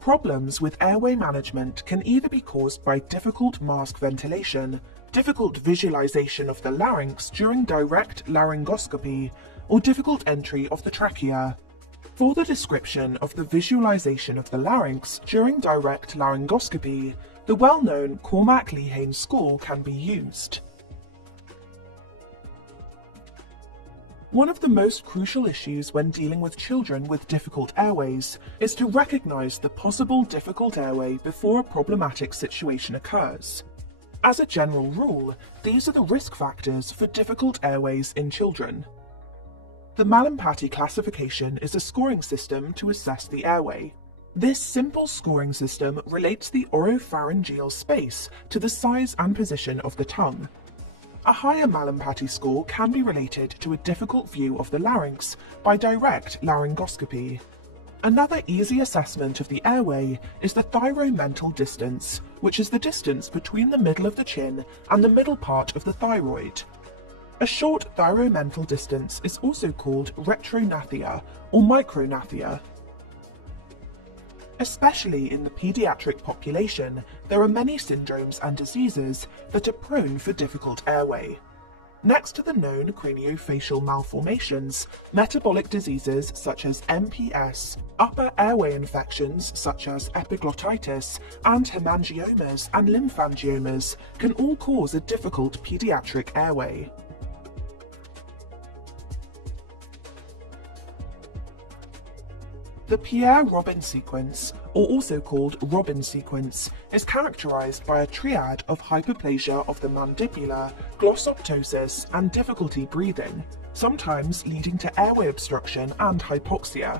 Problems with airway management can either be caused by difficult mask ventilation, difficult visualization of the larynx during direct laryngoscopy, or difficult entry of the trachea. For the description of the visualization of the larynx during direct laryngoscopy, the well-known Cormack-Lehane score can be used. One of the most crucial issues when dealing with children with difficult airways is to recognize the possible difficult airway before a problematic situation occurs. As a general rule, these are the risk factors for difficult airways in children. The Mallampati classification is a scoring system to assess the airway. This simple scoring system relates the oropharyngeal space to the size and position of the tongue. A higher Mallampati score can be related to a difficult view of the larynx by direct laryngoscopy. Another easy assessment of the airway is the thyromental distance, which is the distance between the middle of the chin and the middle part of the thyroid. A short thyromental distance is also called retrognathia or micrognathia. Especially in the pediatric population, there are many syndromes and diseases that are prone for difficult airway. Next to the known craniofacial malformations, metabolic diseases such as MPS, upper airway infections such as epiglottitis, and hemangiomas and lymphangiomas can all cause a difficult pediatric airway. The Pierre-Robin sequence, or also called Robin sequence, is characterized by a triad of hyperplasia of the mandibular, glossoptosis, and difficulty breathing, sometimes leading to airway obstruction and hypoxia.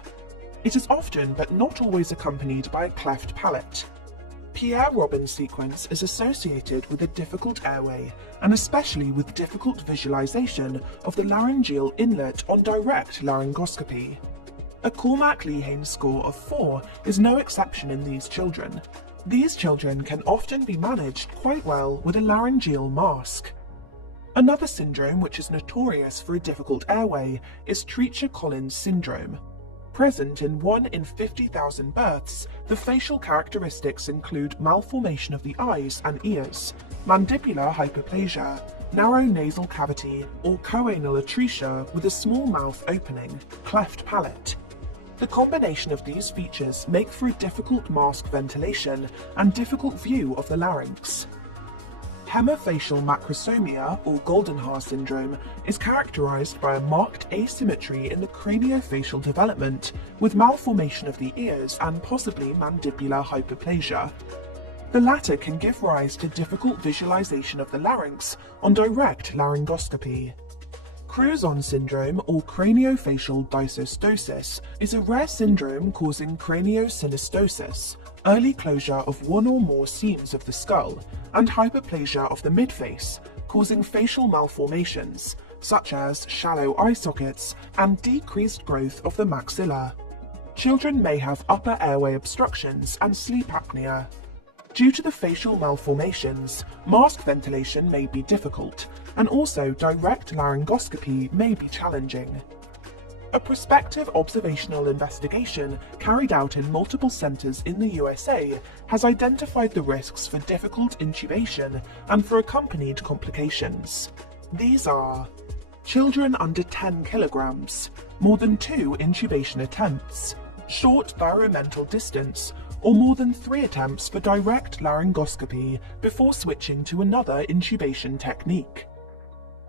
It is often but not always accompanied by a cleft palate. Pierre-Robin sequence is associated with a difficult airway, and especially with difficult visualization of the laryngeal inlet on direct laryngoscopy. A Cormack-Lehane score of 4 is no exception in these children. These children can often be managed quite well with a laryngeal mask. Another syndrome which is notorious for a difficult airway is Treacher-Collins syndrome. Present in 1 in 50,000 births, the facial characteristics include malformation of the eyes and ears, mandibular hyperplasia, narrow nasal cavity or choanal atresia with a small mouth opening, cleft palate. The combination of these features make for a difficult mask ventilation and difficult view of the larynx. Hemifacial macrosomia, or Goldenhaar syndrome, is characterized by a marked asymmetry in the craniofacial development, with malformation of the ears and possibly mandibular hyperplasia. The latter can give rise to difficult visualization of the larynx on direct laryngoscopy. Crouzon syndrome, or craniofacial dysostosis, is a rare syndrome causing craniosynostosis, early closure of one or more seams of the skull, and hyperplasia of the midface, causing facial malformations, such as shallow eye sockets and decreased growth of the maxilla. Children may have upper airway obstructions and sleep apnea. Due to the facial malformations, mask ventilation may be difficult, and also direct laryngoscopy may be challenging. A prospective observational investigation carried out in multiple centers in the USA has identified the risks for difficult intubation and for accompanied complications. These are children under 10 kilograms, more than 2 intubation attempts, short thyromental distance, or more than 3 attempts for direct laryngoscopy before switching to another intubation technique.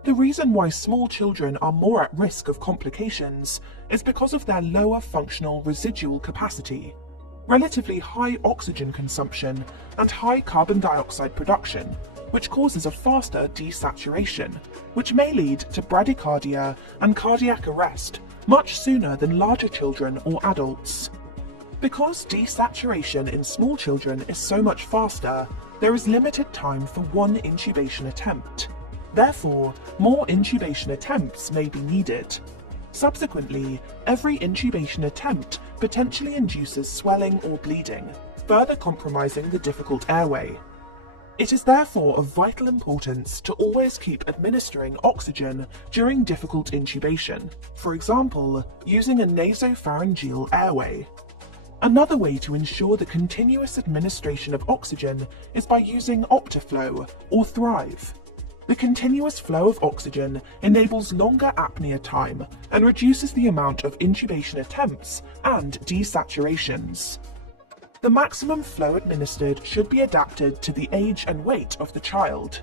The reason why small children are more at risk of complications is because of their lower functional residual capacity, relatively high oxygen consumption, and high carbon dioxide production, which causes a faster desaturation, which may lead to bradycardia and cardiac arrest much sooner than larger children or adults. Because desaturation in small children is so much faster, there is limited time for one intubation attempt. Therefore, more intubation attempts may be needed. Subsequently, every intubation attempt potentially induces swelling or bleeding, further compromising the difficult airway. It is therefore of vital importance to always keep administering oxygen during difficult intubation, for example, using a nasopharyngeal airway. Another way to ensure the continuous administration of oxygen is by using Optiflow or Thrive. The continuous flow of oxygen enables longer apnea time and reduces the amount of intubation attempts and desaturations. The maximum flow administered should be adapted to the age and weight of the child.